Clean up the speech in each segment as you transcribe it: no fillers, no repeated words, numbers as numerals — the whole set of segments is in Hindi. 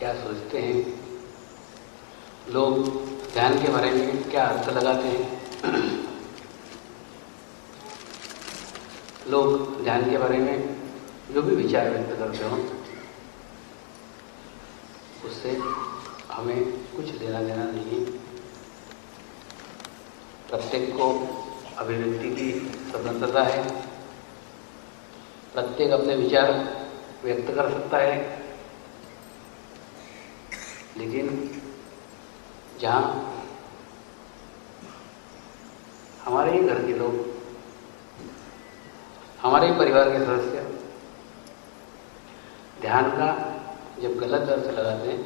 क्या सोचते हैं, लोग ध्यान के बारे में क्या अर्थ लगाते हैं, लोग ध्यान के बारे में जो भी विचार व्यक्त करते हो उससे हमें कुछ लेना देना नहीं। प्रत्येक को अभिव्यक्ति की स्वतंत्रता है, प्रत्येक अपने विचार व्यक्त कर सकता है, लेकिन जहाँ हमारे ही घर के लोग, हमारे ही परिवार के सदस्य ध्यान का जब गलत अर्थ लगाते हैं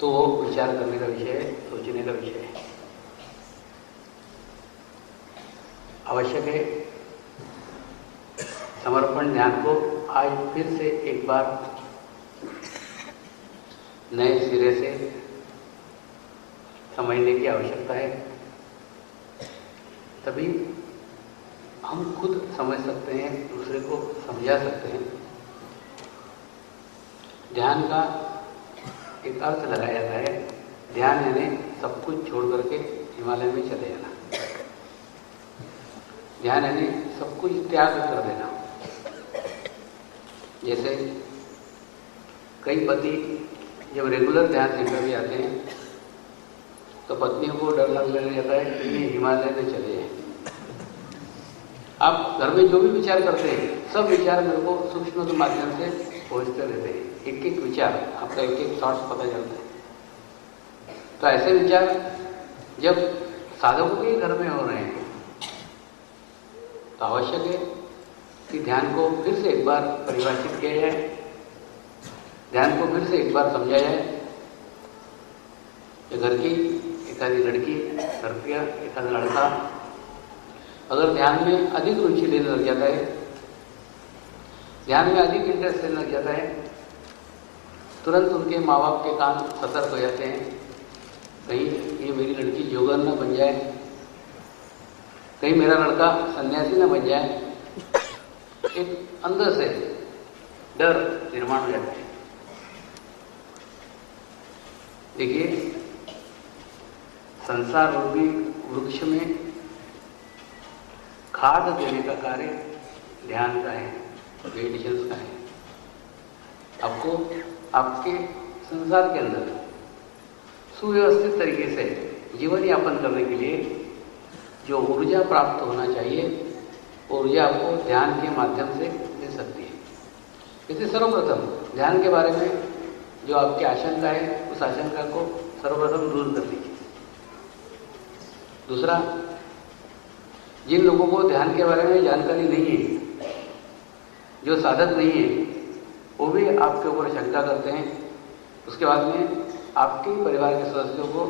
तो वो विचार करने का विषय है, सोचने का विषय है। आवश्यक है समर्पण ध्यान को आज फिर से एक बार नए सिरे से समझने की आवश्यकता है, तभी हम खुद समझ सकते हैं, दूसरे को समझा सकते हैं। ध्यान का एक अर्थ लगाया जाता है, ध्यान यानी सब कुछ छोड़ करके हिमालय में चले जाना। ध्यान यानी सब कुछ त्याग कर देना। जैसे कई पति जब रेगुलर ध्यान सेंटर भी आते हैं तो पत्नियों को डर लगने जाता है कि ये हिमालय में चले जाए। आप घर में जो भी विचार करते हैं सब विचार मेरे को सूक्ष्म के माध्यम से पहुंचते रहते हैं। एक एक विचार आपका एक एक थॉट्स पता चलता है। तो ऐसे विचार जब साधकों के घर में हो रहे हैं तो आवश्यक है कि ध्यान को फिर से एक बार परिभाषित किया जाए, ध्यान को फिर से एक बार समझा जाए। घर की एखादी लड़की, घर का एखादा लड़का अगर ध्यान में अधिक रुचि लेने लग जाता है, ध्यान में अधिक इंटरेस्ट लेने लग जाता है, तुरंत उनके माँ बाप के कान सतर्क हो जाते हैं, कहीं ये मेरी लड़की जोगन न बन जाए, कहीं मेरा लड़का सन्यासी न बन जाए। एक अंदर से डर निर्माण हो जाता है। देखिए, संसार रूपी वृक्ष में खाद देने का कार्य ध्यान का है, मेडिटेशन का है। आपको आपके संसार के अंदर सुव्यवस्थित तरीके से जीवन यापन करने के लिए जो ऊर्जा प्राप्त होना चाहिए, ऊर्जा आपको ध्यान के माध्यम से मिल सकती है। इसलिए सर्वप्रथम ध्यान के बारे में जो आपकी आशंका है, उस आशंका को सर्वप्रथम दूर कर लीजिए। दूसरा, जिन लोगों को ध्यान के बारे में जानकारी नहीं है, जो साधक नहीं है, वो भी आपके ऊपर शंका करते हैं। उसके बाद में आपके परिवार के सदस्यों को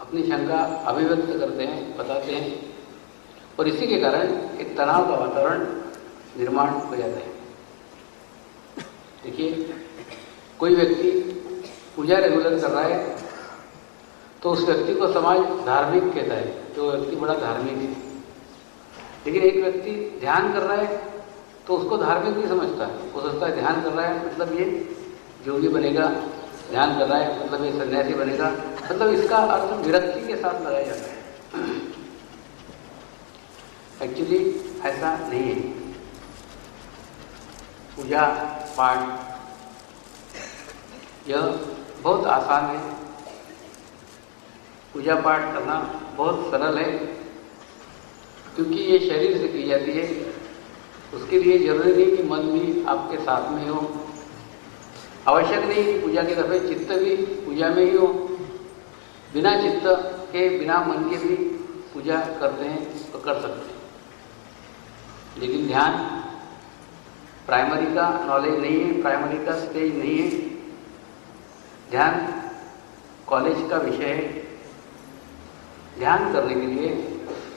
अपनी शंका अभिव्यक्त करते हैं, बताते हैं, और इसी के कारण एक तनाव का वातावरण निर्माण हो जाता है। देखिए, कोई व्यक्ति पूजा रेगुलर कर रहा है तो उस व्यक्ति को समाज धार्मिक कहता है, तो व्यक्ति बड़ा धार्मिक है। लेकिन एक व्यक्ति ध्यान कर रहा है तो उसको धार्मिक नहीं समझता, वो सोचता है ध्यान कर रहा है मतलब ये योगी बनेगा, ध्यान कर रहा है मतलब ये सन्यासी बनेगा, मतलब इसका अर्थ विरक्ति के साथ लगाया जाता है। एक्चुअली ऐसा नहीं है। पूजा पाठ यह बहुत आसान है, पूजा पाठ करना बहुत सरल है, क्योंकि ये शरीर से की जाती है। उसके लिए जरूरी नहीं कि मन भी आपके साथ में हो, आवश्यक नहीं कि पूजा के दफे चित्त भी पूजा में ही हो। बिना चित्त के, बिना मन के भी पूजा करते हैं तो कर सकते हैं। लेकिन ध्यान प्राइमरी का नॉलेज नहीं है, प्राइमरी का स्टेज नहीं है। ध्यान कॉलेज का विषय है। ध्यान करने के लिए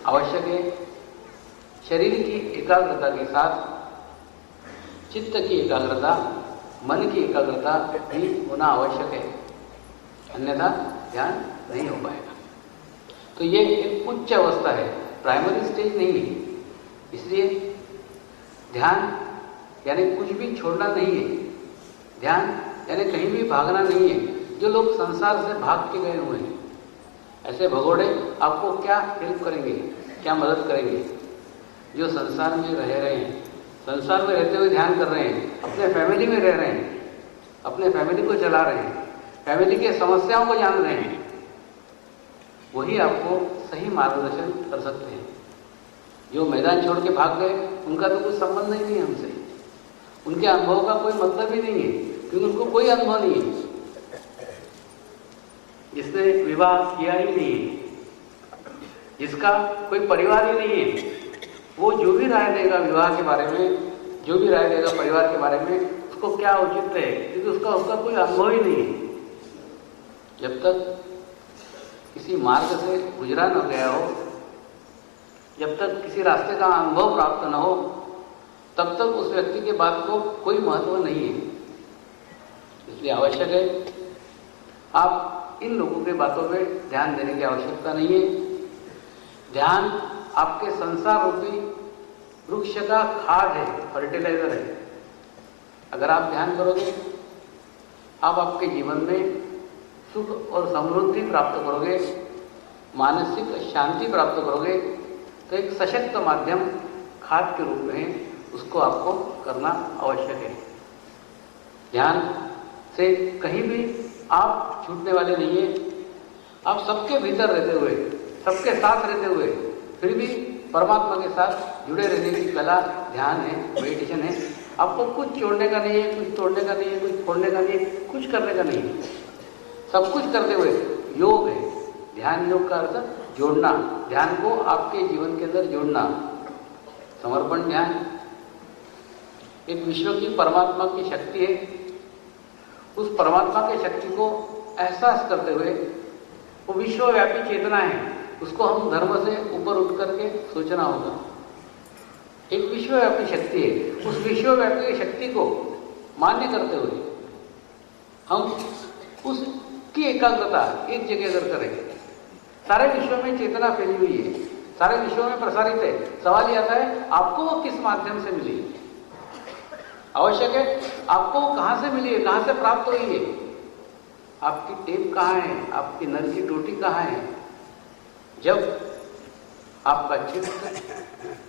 आवश्यक है शरीर की एकाग्रता के साथ चित्त की एकाग्रता, मन की एकाग्रता भी होना आवश्यक है, अन्यथा ध्यान नहीं हो पाएगा। तो ये एक उच्च अवस्था है, प्राइमरी स्टेज नहीं है। इसलिए ध्यान यानी कुछ भी छोड़ना नहीं है। ध्यान यानी कहीं भी भागना नहीं है। जो लोग संसार से भाग के गए हुए हैं, ऐसे भगोड़े आपको क्या हेल्प करेंगे, क्या मदद करेंगे? जो संसार में रह रहे हैं, संसार में रहते हुए ध्यान कर रहे हैं, अपने फैमिली में रह रहे हैं, अपने फैमिली को चला रहे हैं, फैमिली के समस्याओं को जान रहे हैं, वही आपको सही मार्गदर्शन कर सकते हैं। जो मैदान छोड़ के भाग गए, उनका तो कुछ संबंध ही नहीं है हमसे, उनके अनुभव का कोई मतलब ही नहीं है, क्योंकि उनको कोई अनुभव नहीं है। जिसने विवाह किया ही नहीं है, जिसका कोई परिवार ही नहीं है, वो जो भी राय देगा विवाह के बारे में, जो भी राय देगा परिवार के बारे में, उसको क्या उचित है, क्योंकि उसका कोई अनुभव ही नहीं है। जब तक किसी मार्ग से गुजरा न गया हो, जब तक किसी रास्ते का अनुभव प्राप्त न हो, तब तक उस व्यक्ति के बात को कोई महत्व नहीं है। इसलिए आवश्यक है आप इन लोगों के बातों पे ध्यान देने की आवश्यकता नहीं है। ध्यान आपके संसार रूपी वृक्ष का खाद है, फर्टिलाइजर है। अगर आप ध्यान करोगे, आप आपके जीवन में सुख और समृद्धि प्राप्त करोगे, मानसिक शांति प्राप्त करोगे, तो एक सशक्त माध्यम खाद के रूप में उसको आपको करना आवश्यक है। ध्यान से कहीं भी आप छूटने वाले नहीं है। आप सबके भीतर रहते हुए, सबके साथ रहते हुए, फिर भी परमात्मा के साथ जुड़े रहने की कला ध्यान है, मेडिटेशन है। आपको कुछ छोड़ने का नहीं है, कुछ तोड़ने का नहीं है, कुछ फोड़ने का नहीं है, कुछ करने का नहीं है। सब कुछ करते हुए योग है। ध्यान योग का अर्थ जोड़ना, ध्यान को आपके जीवन के अंदर जोड़ना। समर्पण ध्यान एक विश्व की परमात्मा की शक्ति है। उस परमात्मा की शक्ति को एहसास करते हुए, वो विश्वव्यापी चेतना है, उसको हम धर्म से ऊपर उठ करके सोचना होगा। एक विश्वव्यापी शक्ति है, उस विश्वव्यापी शक्ति को मान्य करते हुए हम उसकी एकाग्रता एक जगह अगर करें, सारे विश्व में चेतना फैली हुई है, सारे विश्व में प्रसारित है। सवाल यह आता है आपको वो किस माध्यम से मिली? आवश्यक है आपको कहां से मिली है, कहां से प्राप्त हुई है? आपकी टेप कहां है, आपकी नल की टोटी कहां है? जब आपका चित्त,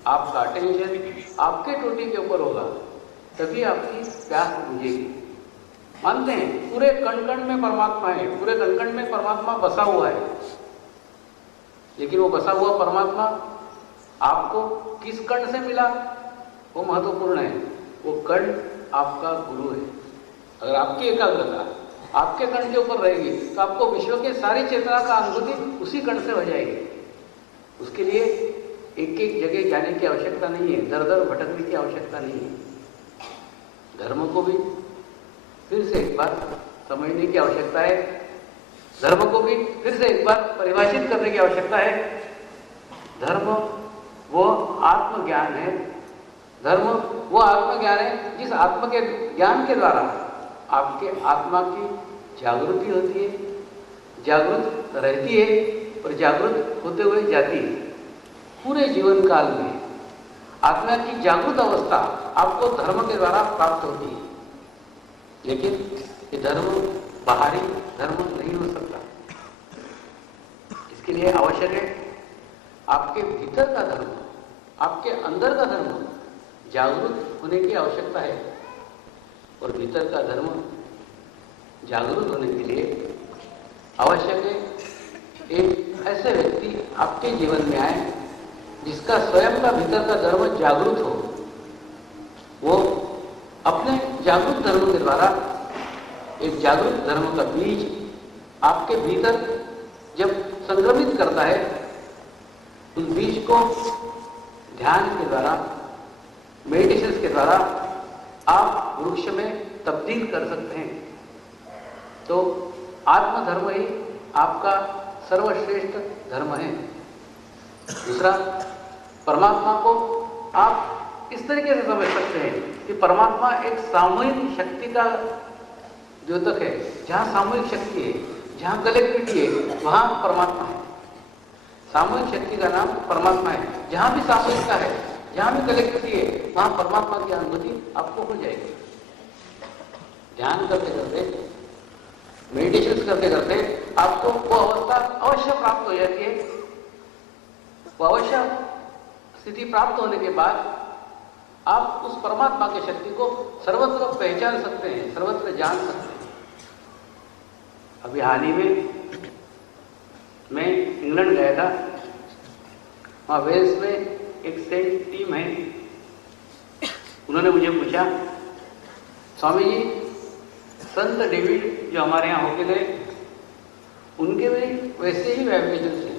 आपका अटेंशन आपके टोटी के ऊपर होगा, तभी आपकी प्यास बुझेगी। मानते हैं पूरे कण कण में परमात्मा है, पूरे कण कण में परमात्मा बसा हुआ है, लेकिन वो बसा हुआ परमात्मा आपको किस कण से मिला, वो महत्वपूर्ण है। वो कण आपका गुरु है। अगर आपकी एकाग्रता आपके कण के ऊपर रहेगी, तो आपको विश्व के सारी चेतना का अनुभूति उसी कण से हो जाएगी। उसके लिए एक एक जगह जाने की आवश्यकता नहीं है, दर दर भटकने की आवश्यकता नहीं है। धर्म को भी फिर से एक बार समझने की आवश्यकता है, धर्म को भी फिर से एक बार परिभाषित करने की आवश्यकता है। धर्म वो आत्मज्ञान है, धर्म वो आत्मज्ञान है जिस आत्म के ज्ञान के द्वारा आपके आत्मा की जागृति होती है, जागृत रहती है और जागृत होते हुए जाती है। पूरे जीवन काल में आत्मा की जागृत अवस्था आपको धर्म के द्वारा प्राप्त होती है, लेकिन ये धर्म बाहरी धर्म नहीं हो सकता। इसके लिए आवश्यक है आपके भीतर का धर्म, आपके अंदर का धर्म जागरूक होने की आवश्यकता है। और भीतर का धर्म जागरूक होने के लिए आवश्यक है एक ऐसे व्यक्ति आपके जीवन में आए जिसका स्वयं का भीतर का धर्म जागरूक हो। वो अपने जागरूक धर्म के द्वारा एक जागरूक धर्म का बीज आपके भीतर जब संक्रमित करता है, उस बीज को ध्यान के द्वारा, मेडिटेशन के द्वारा आप वृक्ष में तब्दील कर सकते हैं। तो आत्मधर्म ही आपका सर्वश्रेष्ठ धर्म है। दूसरा, परमात्मा को आप इस तरीके से समझ सकते हैं कि परमात्मा एक सामूहिक शक्ति का द्योतक है। जहां सामूहिक शक्ति है, जहां कलेक्टिविटी है, वहां परमात्मा है। सामूहिक शक्ति का नाम परमात्मा है। जहां भी सामूहिकता है, जहां भी कलेक्टिविटी है, वहां परमात्मा की अनुभूति आपको हो जाएगी। ध्यान करते करते, मेडिटेशन करते करते आपको वो अवस्था अवश्य प्राप्त हो जाती है। वो अवश्य स्थिति प्राप्त होने के बाद आप उस परमात्मा की शक्ति को सर्वत्र पहचान सकते हैं, सर्वत्र जान सकते हैं। अभी हाल ही में मैं इंग्लैंड गया था। वहाँ वेल्स में एक सेंट टीम है। उन्होंने मुझे पूछा, स्वामी जी, संत डेविड जो हमारे यहाँ होके गए, उनके भी वैसे ही वाइब्रेशंस हैं,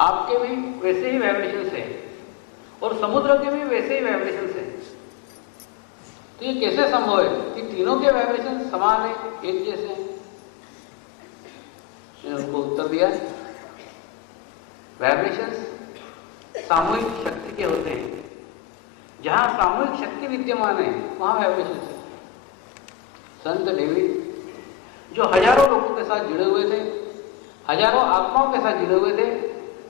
आपके भी वैसे ही वाइब्रेशंस हैं, और समुद्र के भी वैसे ही वाइब्रेशंस हैं। तो ये कैसे संभव है कि तीनों के वाइब्रेशन समान है, एक जैसे हैं? मैंने उनको उत्तर दिया, वाइब्रेशंस सामूहिक शक्ति के होते हैं। जहां सामूहिक शक्ति विद्यमान है वहां वाइब्रेशंस है। संत डेविड जो हजारों लोगों के साथ जुड़े हुए थे, हजारों आत्माओं के साथ जुड़े हुए थे,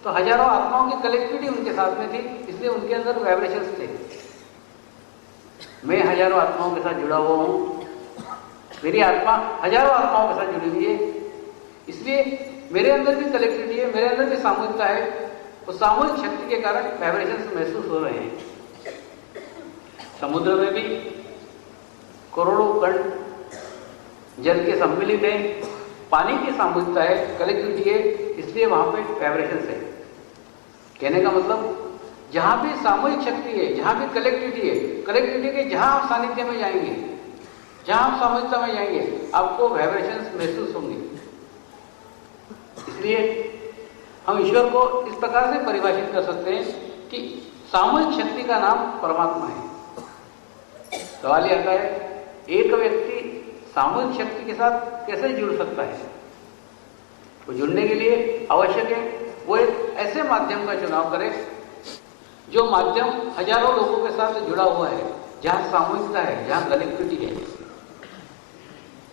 तो हजारों आत्माओं की कलेक्टिविटी उनके साथ में थी, इसलिए उनके अंदर वाइब्रेशंस थे। मैं हजारों आत्माओं के साथ जुड़ा हुआ हूं, मेरी आत्मा हजारों आत्माओं के साथ जुड़ी हुई है, इसलिए मेरे अंदर भी कलेक्टिविटी है, मेरे अंदर भी सामूहिकता है। उस सामूहिक शक्ति के कारण वाइब्रेशंस महसूस हो रहे हैं। समुद्र में भी करोड़ों कण जल के सम्मिलित हैं, पानी की सामूहिकता है, कलेक्टिविटी है, इसलिए वहां पे वाइब्रेशंस है। कहने का मतलब, जहां भी सामूहिक शक्ति है, जहां भी कलेक्टिविटी है, कलेक्टिविटी के जहां आप सानिध्य में जाएंगे, जहां आप सामूहिकता में जाएंगे, आपको वाइब्रेशंस महसूस होंगे। इसलिए हम ईश्वर को इस प्रकार से परिभाषित कर सकते हैं कि सामूहिक शक्ति का नाम परमात्मा है। सवाल यह आता है, एक व्यक्ति सामूहिक शक्ति के साथ कैसे जुड़ सकता है? तो जुड़ने के लिए आवश्यक है वो एक ऐसे माध्यम का चुनाव करे जो माध्यम हजारों लोगों के साथ जुड़ा हुआ है, जहां सामूहिकता है, जहां कलेक्टिविटी है।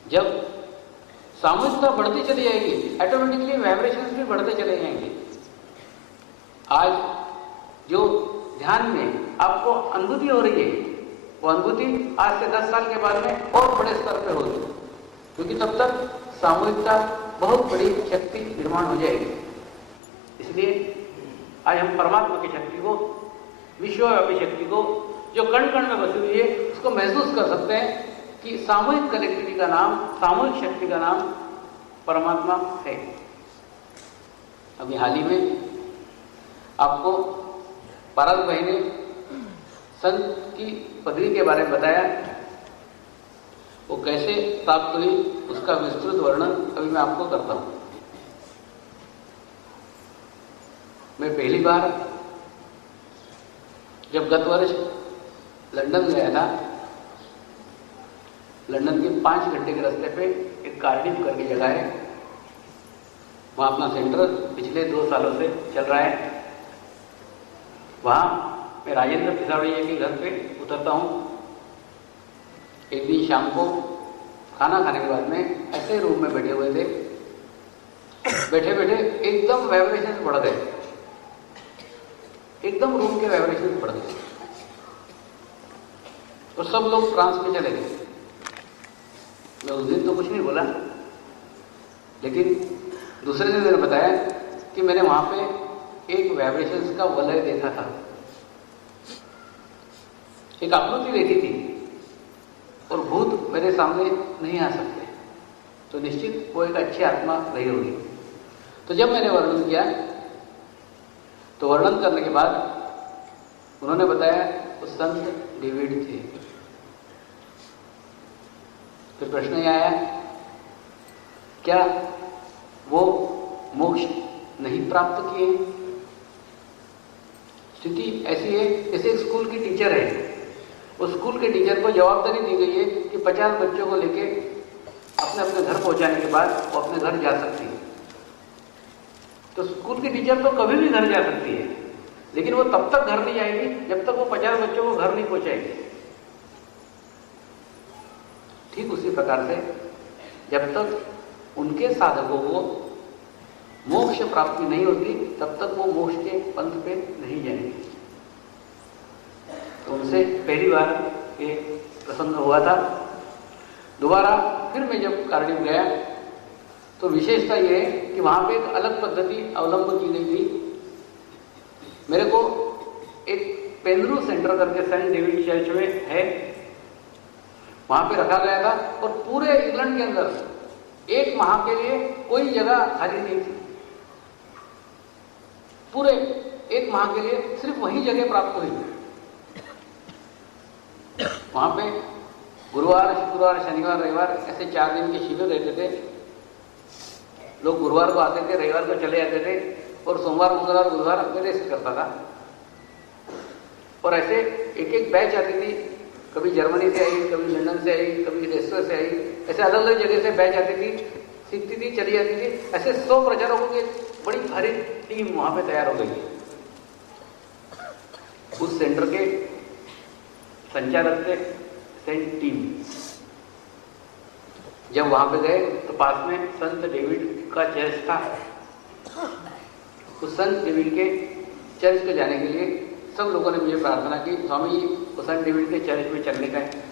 जब सामूहिकता बढ़ती चली जाएगी, ऑटोमेटिकली वाइब्रेशंस भी बढ़ते चले जाएंगे। आज जो ध्यान में आपको अनुभूति हो रही है, वो अनुभूति आज से 10 साल के बाद में और बड़े स्तर पे होगी, क्योंकि तब तक सामूहिकता बहुत बड़ी शक्ति निर्माण हो जाएगी। इसलिए आज हम परमात्मा की शक्ति को, विश्वव्यापी शक्ति को, जो कण कण में बसी हुई है, उसको महसूस कर सकते हैं कि सामूहिक कलेक्टिविटी का नाम, सामूहिक शक्ति का नाम परमात्मा है। अभी हाल ही में आपको पारस भाई ने संत की पदवी के बारे में बताया, वो कैसे प्राप्त हुई, उसका विस्तृत वर्णन अभी मैं आपको करता हूं। मैं पहली बार जब गत वर्ष लंदन गया था, लंदन के 5 घंटे के रास्ते पे एक कार्डिफ करके जगह है, वहां अपना सेंटर पिछले 2 सालों से चल रहा है। वहां मैं राजेंद्र पिसावड़िया के घर पे उतरता हूं। एक दिन शाम को खाना खाने के बाद में ऐसे रूम में बैठे हुए थे, बैठे बैठे एकदम वाइब्रेशन बढ़ गए, एकदम रूम के वाइब्रेशन बढ़ गए और सब लोग ट्रांस में चले गए। मैं उस दिन तो कुछ नहीं बोला, लेकिन दूसरे दिन मैंने बताया कि मैंने वहां पे एक वाइब्रेशंस का वलय देखा था, एक आकृति देखी थी, और भूत मेरे सामने नहीं आ सकते, तो निश्चित वो एक अच्छी आत्मा रही होगी। तो जब मैंने वर्णन किया, तो वर्णन करने के बाद उन्होंने बताया वो संत डेविड थे। फिर प्रश्न यह आया, क्या वो मोक्ष नहीं प्राप्त किए? स्थिति ऐसी है जैसे एक स्कूल की टीचर है, उस स्कूल के टीचर को जवाबदारी दी गई है कि 50 बच्चों को लेके अपने अपने घर पहुंचाने के बाद वो अपने घर जा सकती है। तो स्कूल की टीचर तो कभी भी घर जा सकती है, लेकिन वो तब तक घर नहीं जाएगी जब तक वो 50 बच्चों को घर नहीं पहुंचाएगी। ठीक उसी प्रकार से जब तक उनके साधकों को मोक्ष प्राप्ति नहीं होती, तब तक वो मोक्ष के पंथ पे नहीं जाएंगे। तो उनसे पहली बार ये प्रसंग हुआ था दोबारा फिर मैं जब कार्डिफ गया तो विशेषता ये है कि वहां पे एक अलग पद्धति अवलंबन की गई थी। मेरे को एक पेनरू सेंटर करके सेंट डेविड चर्च में है, वहां पे रखा गया था और पूरे इंग्लैंड के अंदर एक माह के लिए कोई जगह खाली नहीं थी। पूरे एक माह के लिए सिर्फ वही जगह प्राप्त हुई। वहां पे गुरुवार, शुक्रवार, शनिवार, रविवार ऐसे 4 दिन के शिविर रहते थे। लोग गुरुवार को आते थे, रविवार को चले जाते थे और सोमवार, मंगलवार, बुधवार में रेस्ट करता था। और ऐसे एक एक बैच आती थी, कभी जर्मनी से आई, कभी लंदन से आई, कभी लेस्टर से आई, ऐसे अलग अलग जगह से बैच आती थी, सीखती थी, चली जाती थी। ऐसे 100 प्रचारकों की बड़ी भारी टीम वहां पे तैयार हो गई। उस सेंटर के संचालक थे सेंट टीम। जब वहां पे गए तो पास में संत डेविड का चर्च था। उस संत डेविड के चर्च पे जाने के लिए सब लोगों ने मुझे प्रार्थना की, स्वामी जी वो संत डेविड के चर्च में चलने का है।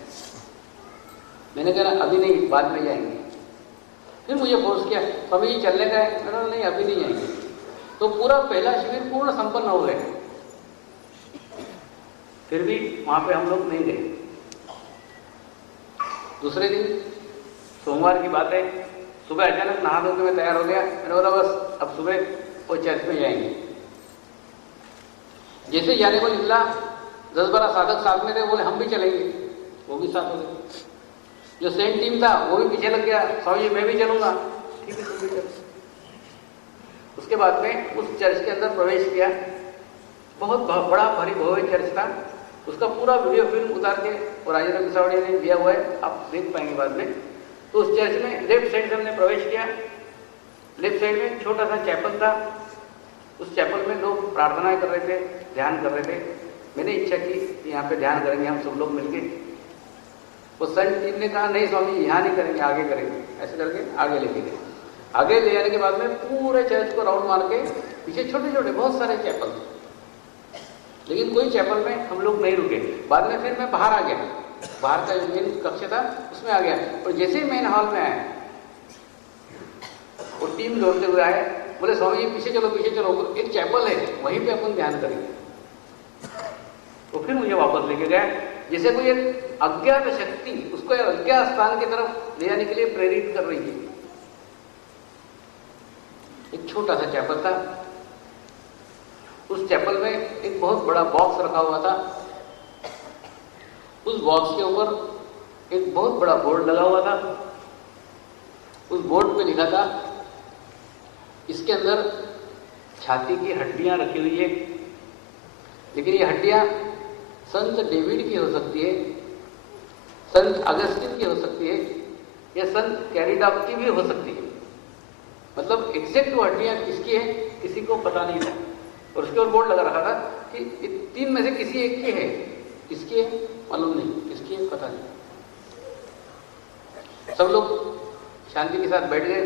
मैंने कहा अभी नहीं, बाद में जाएंगे। फिर मुझे फोर्स किया, स्वामी जी चलने का है। मैंने कहा नहीं, अभी नहीं जाएंगे। तो पूरा पहला शिविर पूर्ण संपन्न हो गया, फिर भी वहां पे हम लोग नहीं गए। दूसरे दिन सोमवार की बात है, सुबह अचानक नहा धो के मैं तैयार हो गया। मैंने बोला बस अब सुबह वो चर्च में जाएंगे। जैसे जाने को निकला 10-12 साधक साथ में थे, बोले हम भी चलेंगे, वो भी साथ हो गए। जो सेंट टीम था वो भी पीछे लग गया, स्वामी जी मैं भी चलूंगा। ठीक है, तुम भी चलो। उसके बाद में उस चर्च के अंदर प्रवेश किया। बहुत बड़ा भारी भव्य चर्च था। उसका पूरा वीडियो फिल्म उतार के और राजेंद्र पिसावड़िया ने दिया हुआ है, आप देख पाएंगे बाद में। तो उस चर्च में लेफ्ट साइड से हमने प्रवेश किया। लेफ्ट साइड में छोटा सा चैपल था। उस चैपल में लोग प्रार्थनाएं कर रहे थे, ध्यान कर रहे थे। मैंने इच्छा की कि यहाँ पे ध्यान करेंगे हम सब लोग मिलके। वो संत टीम ने कहा नहीं स्वामी यहाँ नहीं करेंगे, आगे करेंगे। ऐसे करके आगे लेके गए। आगे ले जाने के बाद में पूरे चर्च को राउंड मार के पीछे छोटे छोटे बहुत सारे चैपल, लेकिन कोई चैपल में हम लोग नहीं रुके। बाद में फिर मैं बाहर आ गया, बाहर का जो मेन कक्ष था उसमें आ गया। और जैसे ही मेन हॉल में आया वो टीम दौड़ते हुए आए, बोले स्वामी जी पीछे चलो, पीछे चलो, एक चैपल है वहीं पे अपन ध्यान करेंगे। तो फिर मुझे वापस लेके गया, जैसे कोई एक अज्ञात शक्ति उसको एक अज्ञात स्थान की तरफ ले जाने के लिए प्रेरित कर रही है। एक छोटा सा चैपल था। उस चैपल में एक बहुत बड़ा बॉक्स रखा हुआ था। उस बॉक्स के ऊपर एक बहुत बड़ा बोर्ड लगा हुआ था। उस बोर्ड पे लिखा था इसके अंदर छाती की हड्डियां रखी हुई है, लेकिन ये हड्डियां संत डेविड की हो सकती है, संत अगस्तिन की हो सकती है, या संत कैरीडॉक की भी हो सकती है। मतलब एग्जैक्ट वो हड्डियां किसकी है किसी को पता नहीं था। और उसके ऊपर बोर्ड लगा रखा था कि 3 में से किसी एक की है। किसकी है मालूम नहीं, किसकी है पता नहीं। सब लोग शांति के साथ बैठ गए।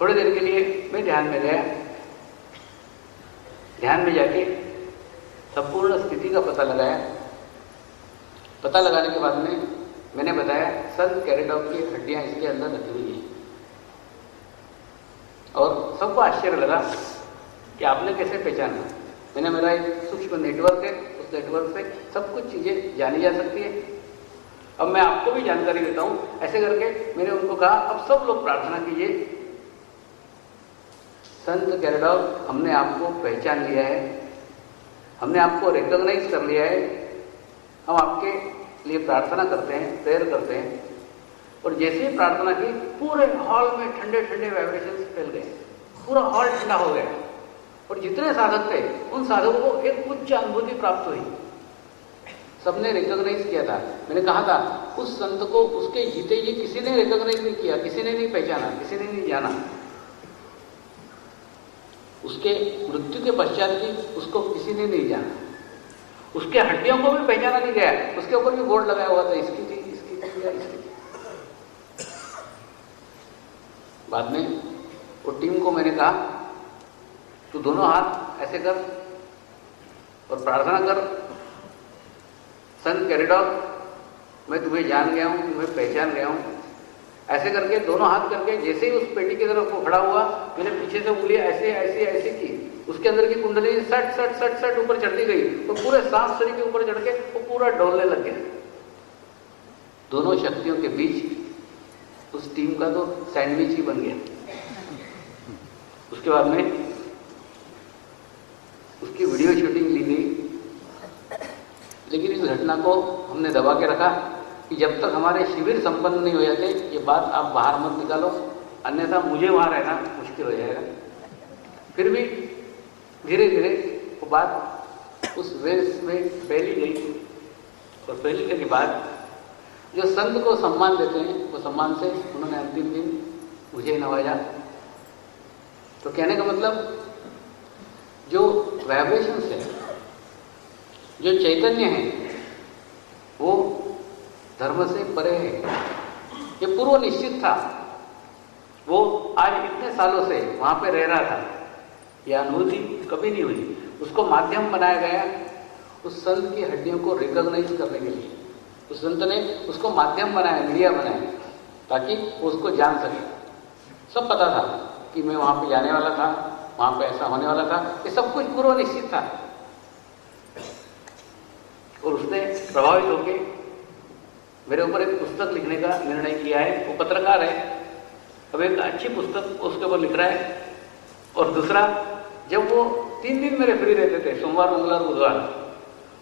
थोड़ी देर के लिए मैं ध्यान में गया। ध्यान में जाके संपूर्ण स्थिति का पता लगाया। पता लगाने के बाद में मैंने बताया संत कैरीडॉक की हड्डियां इसके अंदर रखी हुई है। और सबको आश्चर्य लगा कि आपने कैसे पहचाना। मैंने मेरा एक सूक्ष्म नेटवर्क है, उस नेटवर्क से सब कुछ चीजें जानी जा सकती है। अब मैं आपको भी जानकारी देता हूं। ऐसे करके मैंने उनको कहा अब सब लोग प्रार्थना कीजिए, संत कैरीडॉक हमने आपको पहचान लिया है, हमने आपको रिकॉग्नाइज कर लिया है। हम आपके लिए प्रार्थना करते हैं, प्रेयर करते हैं। और जैसे ही प्रार्थना की पूरे हॉल में ठंडे ठंडे वाइब्रेशंस फैल गए। पूरा हॉल ठंडा हो गया और जितने साधक थे उन साधकों को एक उच्च अनुभूति प्राप्त हुई। सबने रिकॉग्नाइज किया था। मैंने कहा था उस संत को उसके जीते ही किसी ने रिकॉग्नाइज नहीं किया, किसी ने नहीं पहचाना, किसी ने नहीं जाना। उसके मृत्यु के पश्चात भी उसको किसी ने नहीं जाना। उसके हड्डियों को भी पहचाना नहीं गया। उसके ऊपर भी बोर्ड लगाया हुआ था इसकी थी, इसकी थी या इसकी थी। बाद में वो टीम को मैंने कहा तू दोनों हाथ ऐसे कर और प्रार्थना कर संत कैरीडॉक मैं तुम्हें जान गया हूं, तुम्हें पहचान गया हूं। ऐसे करके दोनों हाथ करके जैसे ही उस पेटी की तरफ वो खड़ा हुआ, मैंने पीछे से उंगलियां ऐसे ऐसे ऐसे की, उसके अंदर की कुंडली सट सट सट सट ऊपर चढ़ती गई, तो पूरे सांप शरीर के ऊपर चढ़ के वो पूरा डोलने लग गया। दोनों शक्तियों के बीच उस टीम का तो सैंडविच ही बन गया। उसके बाद में उसकी वीडियो शूटिंग ली गई, लेकिन इस घटना को हमने दबा के रखा कि जब तक हमारे शिविर संपन्न नहीं हो जाते ये बात आप बाहर मत निकालो, अन्यथा मुझे वहां रहना मुश्किल हो जाएगा। फिर भी धीरे धीरे वो बात उस वेश में फैली गई, और फैलने के बाद जो संत को सम्मान देते हैं वो सम्मान से उन्होंने अंतिम दिन मुझे नवाजा। तो कहने का मतलब जो वाइब्रेशंस है, जो चैतन्य है, वो धर्म से परे है। ये पूर्व निश्चित था। वो आज इतने सालों से वहां पे रह रहा था, यह अनुभूति कभी नहीं हुई। उसको माध्यम बनाया गया उस संत की हड्डियों को रिकॉग्नाइज करने के लिए। उस संत ने उसको माध्यम बनाया, मीडिया बनाया, ताकि वो उसको जान सके। सब पता था कि मैं वहां पे जाने वाला था, वहां पे ऐसा होने वाला था, ये सब कुछ पूर्व निश्चित था। और उसने प्रभावित होकर मेरे ऊपर एक पुस्तक लिखने का निर्णय किया है। वो पत्रकार है, अब एक अच्छी पुस्तक उसके ऊपर लिख रहा है। और दूसरा, जब वो 3 दिन मेरे फ्री रहते थे, सोमवार, मंगलवार, बुधवार,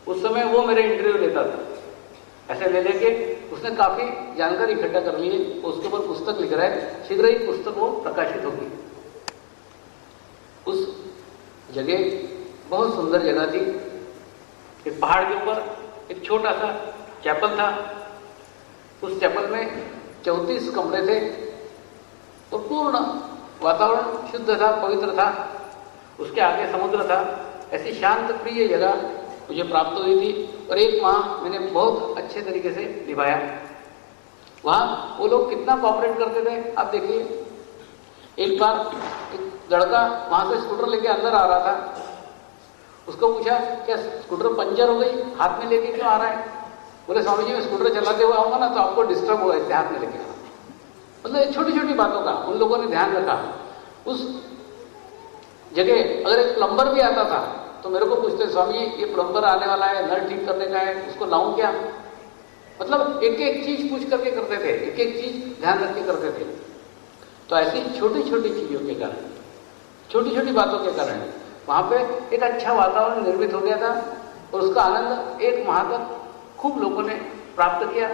उस समय वो मेरे इंटरव्यू लेता था। ऐसे ले लेके उसने काफी जानकारी इकट्ठा कर ली है, उसके ऊपर पुस्तक लिख रहा है। शीघ्र ही पुस्तक वो प्रकाशित होगी। उस जगह बहुत सुंदर जगह थी। एक पहाड़ के ऊपर एक छोटा सा चैपल था। उस चैपल में 34 कमरे थे और पूर्ण वातावरण शुद्ध था, पवित्र था। उसके आगे समुद्र था। ऐसी शांत प्रिय जगह मुझे प्राप्त हुई थी और 1 माह मैंने बहुत अच्छे तरीके से निभाया। वहां वो लोग कितना कोऑपरेट करते थे आप देखिए। एक बार एक लड़का वहां से स्कूटर लेके अंदर आ रहा था। उसको पूछा, क्या स्कूटर पंचर हो गई, हाथ में लेके क्यों आ रहा है? बोले, स्वामी जी मैं स्कूटर चलाते हुए आऊंगा ना तो आपको डिस्टर्ब होगा, इससे हाथ में लेके आना। मतलब छोटी छोटी बातों का उन लोगों ने ध्यान रखा। उस जगह अगर एक प्लम्बर भी आता था तो मेरे को पूछते, स्वामी ये प्लम्बर आने वाला है, नल ठीक करने का है, उसको लाऊं क्या? मतलब एक एक चीज पूछ करके करते थे, एक एक चीज ध्यान रख के करते थे। तो ऐसी छोटी छोटी चीजों के कारण, छोटी छोटी बातों के कारण वहां पे एक अच्छा वातावरण निर्मित हो गया था और उसका आनंद 1 माह तक खूब लोगों ने प्राप्त किया।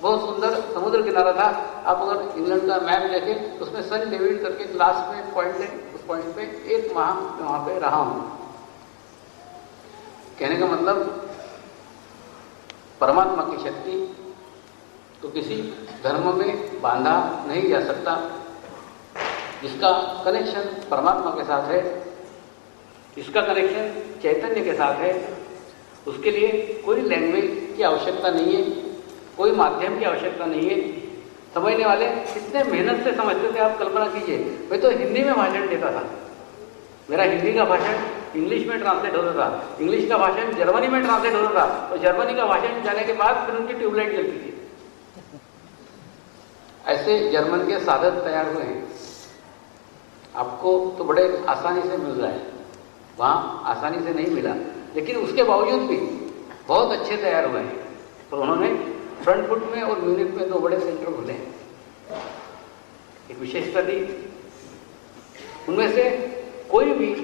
बहुत सुंदर समुद्र किनारा था। आप अगर इंग्लैंड का मैप देखें तो उसमें सन डेविड करके लास्ट में पॉइंट है, उस पॉइंट पे 1 माह मैं वहां पे रहा हूं। कहने का मतलब परमात्मा की शक्ति तो किसी धर्म में बांधा नहीं जा सकता। जिसका कनेक्शन परमात्मा के साथ है, इसका कनेक्शन चैतन्य के साथ है, उसके लिए कोई लैंग्वेज की आवश्यकता नहीं है, कोई माध्यम की आवश्यकता नहीं है। समझने वाले कितने मेहनत से समझते थे आप कल्पना कीजिए। मैं तो हिंदी में भाषण देता था, मेरा हिंदी का भाषण इंग्लिश में ट्रांसलेट होता था, इंग्लिश का भाषण जर्मनी में ट्रांसलेट होता था, और जर्मनी का भाषण जाने के बाद फिर उनकी ट्यूबलाइट जलती थी। ऐसे जर्मन के साधक तैयार हुए हैं। आपको तो बड़े आसानी से मिल रहा है, वहां आसानी से नहीं मिला, लेकिन उसके बावजूद भी बहुत अच्छे तैयार हुए हैं। तो उन्होंने फ्रंटफुट में और म्यूनिक में 2 बड़े सेंटर खोले। एक विशेषता थी, उनमें से कोई भी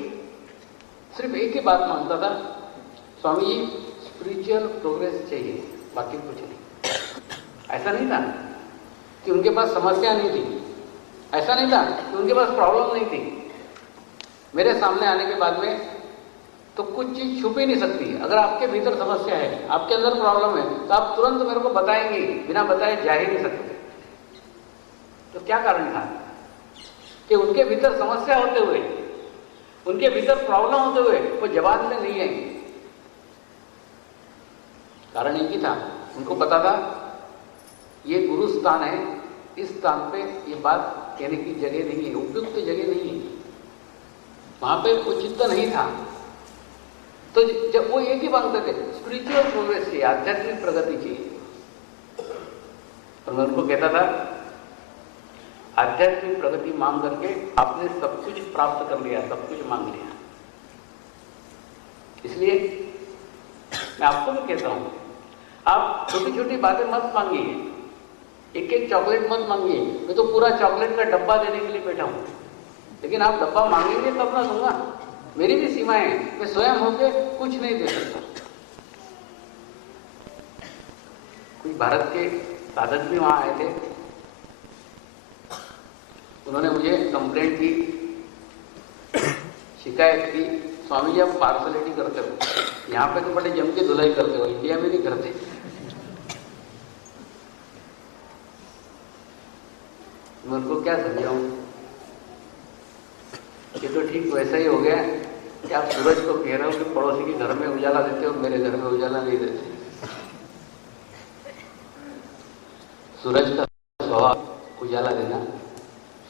सिर्फ एक ही बात मांगता था, स्वामी जी स्पिरिचुअल प्रोग्रेस चाहिए, बाकी कुछ नहीं। ऐसा नहीं था कि उनके पास समस्या नहीं थी, ऐसा नहीं था कि उनके पास प्रॉब्लम नहीं थी। मेरे सामने आने के बाद में तो कुछ चीज छुप ही नहीं सकती। अगर आपके भीतर समस्या है, आपके अंदर प्रॉब्लम है, तो आप तुरंत मेरे को बताएंगे, बिना बताए जा ही नहीं सकते। तो क्या कारण था कि उनके भीतर समस्या होते हुए, उनके भीतर प्रॉब्लम होते हुए वो जवाब में नहीं आएंगे? कारण एक ही था, उनको पता था ये गुरु स्थान है, इस स्थान पे ये बात कहने की जगह नहीं है, उपयुक्त जगह नहीं है, वहां पे उचित नहीं था। तो जब वो एक ही मांगते थे, स्पिरिचुअल प्रोग्रेस चाहिए, आध्यात्मिक प्रगति चाहिए। और मैं उनको कहता था, आध्यात्मिक प्रगति मांग करके आपने सब कुछ प्राप्त कर लिया, सब कुछ मांग लिया। इसलिए मैं आपको भी कहता हूं, आप छोटी छोटी बातें मत मांगिए, एक एक चॉकलेट मत मांगिए। मैं तो पूरा चॉकलेट का डब्बा देने के लिए बैठा हूं, लेकिन आप डब्बा मांगेंगे तब ना दूंगा। मेरी भी सीमाएं हैं, मैं स्वयं होकर कुछ नहीं दे सकता। कोई भारत के साधक भी वहां आए थे, उन्होंने मुझे कंप्लेंट की, शिकायत की, स्वामी जी आप पार्सलिटी करते हो, यहां पे तो बड़े जम के धुलाई करते हो, इंडिया में नहीं करते। मैं उनको क्या समझाऊं? ये तो ठीक वैसा ही हो गया कि आप सूरज को कह रहे हो कि पड़ोसी के घर में उजाला देते हो, मेरे घर में उजाला नहीं देते। सूरज का स्वभाव उजाला देना,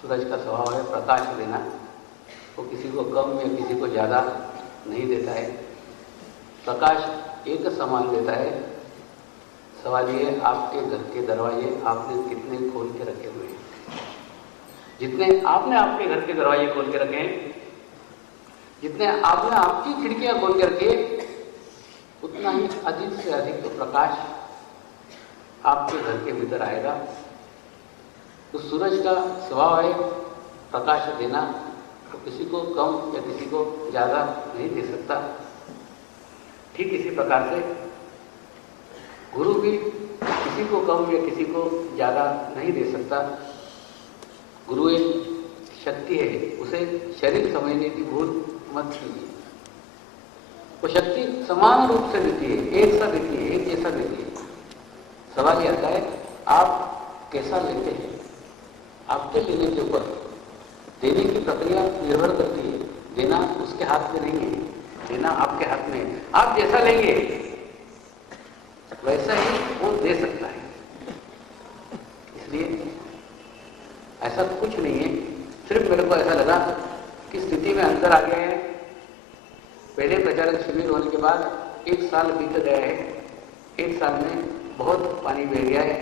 सूरज का स्वभाव है प्रकाश देना। वो किसी को कम या किसी को ज्यादा नहीं देता है, प्रकाश एक समान देता है। सवाल ये, आपके घर के दरवाजे आपने कितने खोल के रखे हुए हैं? जितने आपने आपके घर के दरवाजे खोल के रखे हैं, जितने आपने आपकी खिड़कियां खोल के रखी है, उतना ही अधिक से अधिक तो प्रकाश आपके घर के भीतर आएगा। तो सूरज का स्वभाव है प्रकाश देना, तो किसी को कम या किसी को ज्यादा नहीं दे सकता। ठीक इसी प्रकार से गुरु भी किसी को कम या किसी को ज्यादा नहीं दे सकता। गुरु एक शक्ति है, उसे शरीर समझने की भूल मत कीजिए। वो शक्ति समान रूप से देती है, एक सा देती है, एक जैसा देती है। सवाल यह आता है आप कैसा लेते हैं। आपके लेने के ऊपर देने की प्रक्रिया निर्भर करती है। देना उसके हाथ में नहीं है, देना आपके हाथ में है। आप जैसा लेंगे वैसा ही वो दे सकता है। इसलिए ऐसा कुछ नहीं है, सिर्फ मेरे को ऐसा लगा कि स्थिति में अंतर आ गया है। पहले प्रचारक शिविर होने के बाद 1 साल बीत गया है, 1 साल में बहुत पानी बह गया है,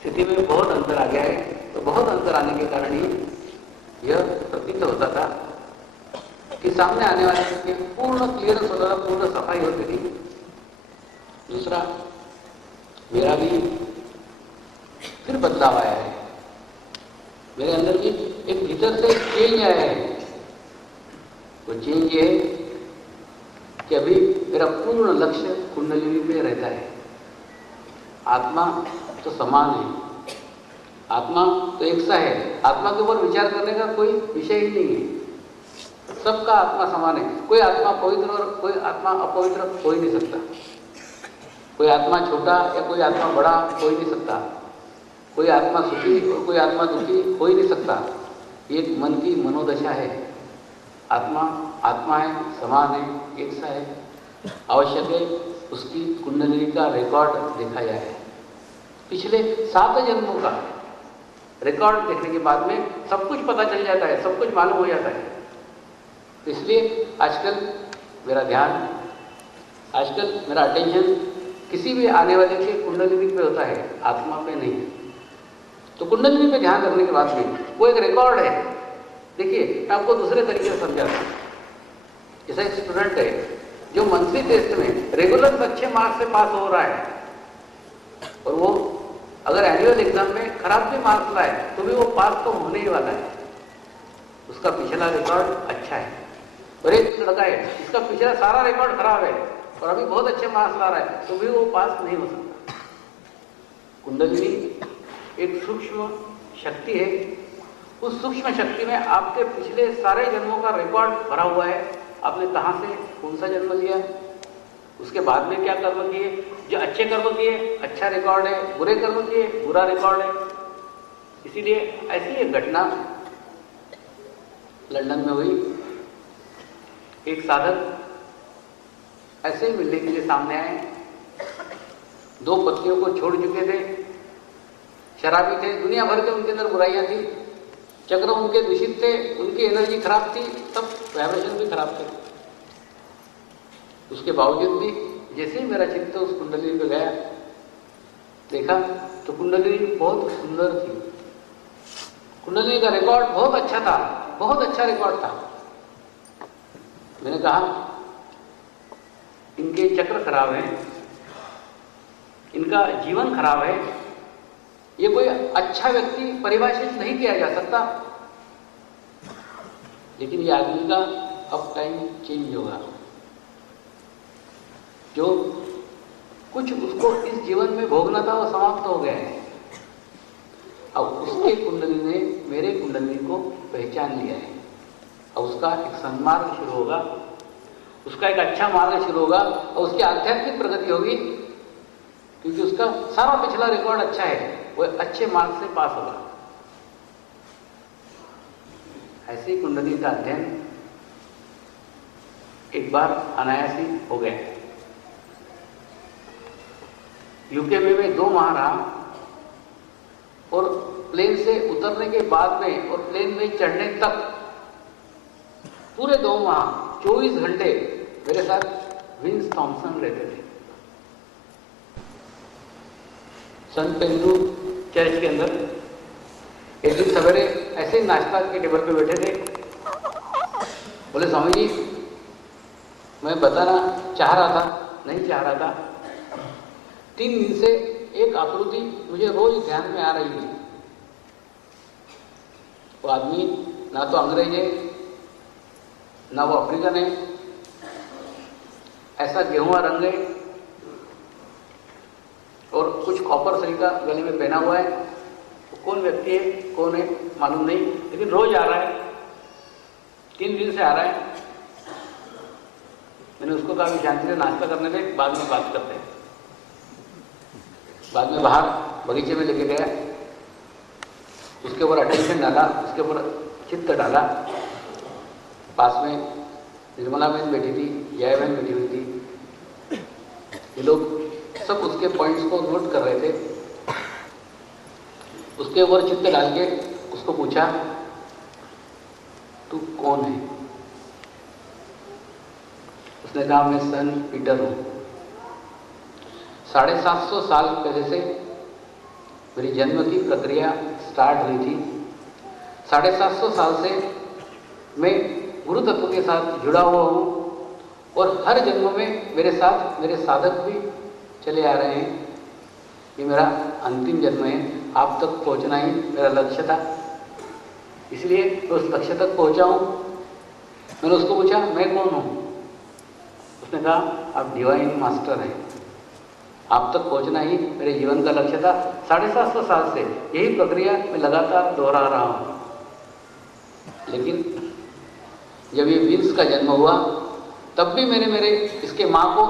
स्थिति में बहुत अंतर आ गया है। तो बहुत अंतर आने के कारण ही यह प्रतीत होता था कि सामने आने वाले के पूर्ण क्लियरेंस होता था, पूर्ण सफाई होती थी। दूसरा, मेरा भी फिर बदलाव आया है, मेरे अंदर भी एक भीतर से चेंज आया है। वो चेंज ये है कि अभी मेरा पूर्ण लक्ष्य कुंडलिनी में रहता है। आत्मा तो समान है, आत्मा तो एक सा है, आत्मा के ऊपर विचार करने का कोई विषय ही नहीं है। सबका आत्मा समान है। कोई आत्मा पवित्र और कोई आत्मा अपवित्र हो ही नहीं सकता। कोई आत्मा छोटा या कोई आत्मा बड़ा हो ही नहीं सकता। कोई आत्मा सुखी और कोई आत्मा दुखी हो ही नहीं सकता। ये एक मन की मनोदशा है। आत्मा आत्मा है, समान है, एक सा है। आवश्यक है उसकी कुंडली का रिकॉर्ड देखा जाए। पिछले 7 जन्मों का रिकॉर्ड देखने के बाद में सब कुछ पता चल जाता है, सब कुछ मालूम हो जाता है। तो इसलिए आजकल मेरा ध्यान, आजकल मेरा अटेंशन किसी भी आने वाले के कुंडलिनी पे होता है, आत्मा पे नहीं। तो कुंडलिनी पे ध्यान रखने के बाद में वो एक रिकॉर्ड है। देखिए, मैं आपको दूसरे तरीके से समझाता हूँ। जैसा एक स्टूडेंट है जो मंथली टेस्ट में रेगुलर अच्छे मार्क्स से पास हो रहा है, और वो अगर एनुअल एग्जाम में खराब भी मार्क्स लाए तो भी वो पास तो होने ही वाला है। उसका पिछला रिकॉर्ड अच्छा है। और एक लड़का है जिसका पिछला सारा रिकॉर्ड खराब है और अभी बहुत अच्छे मार्क्स ला रहा है, तो भी वो पास नहीं हो सकता। कुंडलिनी एक सूक्ष्म शक्ति है। उस सूक्ष्म शक्ति में आपके पिछले सारे जन्मों का रिकॉर्ड भरा हुआ है। आपने कहां से कौन सा जन्म लिया, उसके बाद में क्या कर्म किए। जो अच्छे कर्म किए अच्छा रिकॉर्ड है, बुरे कर्म किए बुरा रिकॉर्ड है। इसीलिए ऐसी एक घटना लंदन में हुई। एक साधक ऐसे ही मिलने के लिए सामने आए। 2 पत्नियों को छोड़ चुके थे, शराबी थे, दुनिया भर के उनके अंदर बुराइयां थी, चक्र उनके दूषित थे, उनकी एनर्जी खराब थी, सब वाइब्रेशन भी खराब थे। उसके बावजूद भी जैसे ही मेरा चित्त उस कुंडली पे गया, देखा तो कुंडलिनी बहुत सुंदर थी। कुंडलिनी का रिकॉर्ड बहुत अच्छा था, बहुत अच्छा रिकॉर्ड था। मैंने कहा इनके चक्र खराब हैं, इनका जीवन खराब है, ये कोई अच्छा व्यक्ति परिभाषित नहीं किया जा सकता। लेकिन ये आदमी का अब टाइम चेंज होगा। जो कुछ उसको इस जीवन में भोगना था वो समाप्त हो गया है। अब उसके कुंडली ने मेरे कुंडली को पहचान लिया है। अब उसका एक सन्मार्ग शुरू होगा, उसका एक अच्छा मार्ग शुरू होगा और उसकी आध्यात्मिक प्रगति होगी, क्योंकि उसका सारा पिछला रिकॉर्ड अच्छा है, वो अच्छे मार्ग से पास होगा। ऐसी कुंडली का अध्ययन एक बार अनायास ही हो गया। यूके में मैं 2 माह रहा और प्लेन से उतरने के बाद में और प्लेन में चढ़ने तक पूरे 2 माह 24 घंटे मेरे साथ विंस थॉमसन रहते थे। संत पेंड्रू चर्च के अंदर एक दिन सवेरे ऐसे ही नाश्ता के टेबल पे बैठे थे। बोले स्वामी जी, मैं बताना चाह रहा था, नहीं चाह रहा था, 3 दिन से एक आकृति मुझे रोज ध्यान में आ रही है। वो आदमी ना तो अंग्रेज है, ना वो अफ्रीकन है, ऐसा गेहुआ रंग है और कुछ कॉपर सलीका गले में पहना हुआ है। कौन व्यक्ति है, कौन है मालूम नहीं, लेकिन रोज आ रहा है, 3 दिन से आ रहा है। मैंने उसको कहा कि शांति से नाश्ता करने दे, बाद में बात करते हैं। बाद में बाहर बगीचे में लेके गया, उसके ऊपर अटेंशन डाला, उसके ऊपर चित्त डाला। पास में निर्मला बहन बैठी थी, जया बहन बैठी हुई थी। ये लोग सब उसके पॉइंट्स को नोट कर रहे थे। उसके ऊपर चित्त डाल के उसको पूछा, तू कौन है? उसने कहा मैं सन पीटर हूं। 750 साल पहले से मेरी जन्म की प्रक्रिया स्टार्ट हुई थी। 750 साल से मैं गुरु तत्व के साथ जुड़ा हुआ हूं और हर जन्म में मेरे साथ मेरे साधक भी चले आ रहे हैं। ये मेरा अंतिम जन्म है, आप तक पहुंचना ही मेरा लक्ष्य था, इसलिए मैं उस लक्ष्य तक पहुंचा हूं। मैंने उसको पूछा मैं कौन हूं? उसने कहा आप डिवाइन मास्टर हैं, आप तक पहुंचना ही मेरे जीवन का लक्ष्य था। 750 साल से यही प्रक्रिया मैं लगातार दोहरा रहा हूं। लेकिन जब ये विंस का जन्म हुआ तब भी मैंने मेरे इसके माँ को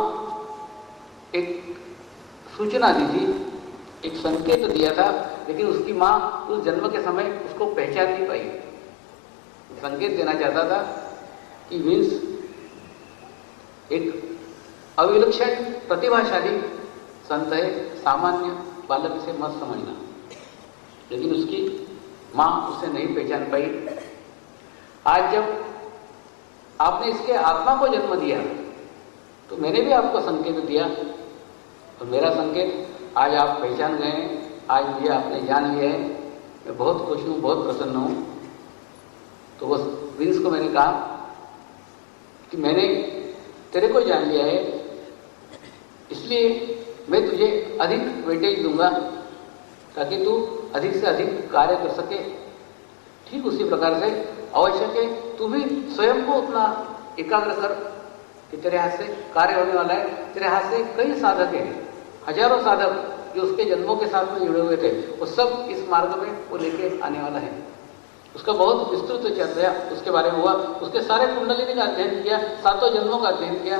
एक सूचना दी थी, एक संकेत दिया था, लेकिन उसकी माँ उस जन्म के समय उसको पहचान नहीं पाई। संकेत देना चाहता था कि विंस एक अविलक्षण प्रतिभाशाली संत है, सामान्य बालक से मत समझना। लेकिन उसकी माँ उसे नहीं पहचान पाई। आज जब आपने इसके आत्मा को जन्म दिया तो मैंने भी आपको संकेत दिया, और मेरा संकेत आज आप पहचान गए हैं, आज मुझे आपने जान लिया है। मैं बहुत खुश हूँ, बहुत प्रसन्न हूँ। तो उस विंस को मैंने कहा कि मैंने तेरे को जान लिया है, इसलिए मैं तुझे अधिक वेटेज दूंगा ताकि तू अधिक से अधिक कार्य कर सके। ठीक उसी प्रकार से आवश्यक है तू भी स्वयं को उतना एकाग्र कर कि तेरे हाथ से कार्य होने वाला है। तेरे हाथ से कई साधक हैं, हजारों साधक जो उसके जन्मों के साथ में जुड़े हुए थे, वो सब इस मार्ग में वो लेके आने वाला है। उसका बहुत विस्तृत चर्चा उसके बारे में हुआ। उसके सारे कुंडलिनी का अध्ययन किया, 7 जन्मों का अध्ययन किया।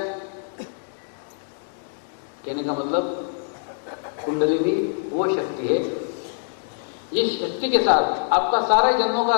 कहने का मतलब कुंडलिनी वो शक्ति है, ये शक्ति के साथ आपका सारे जन्मों का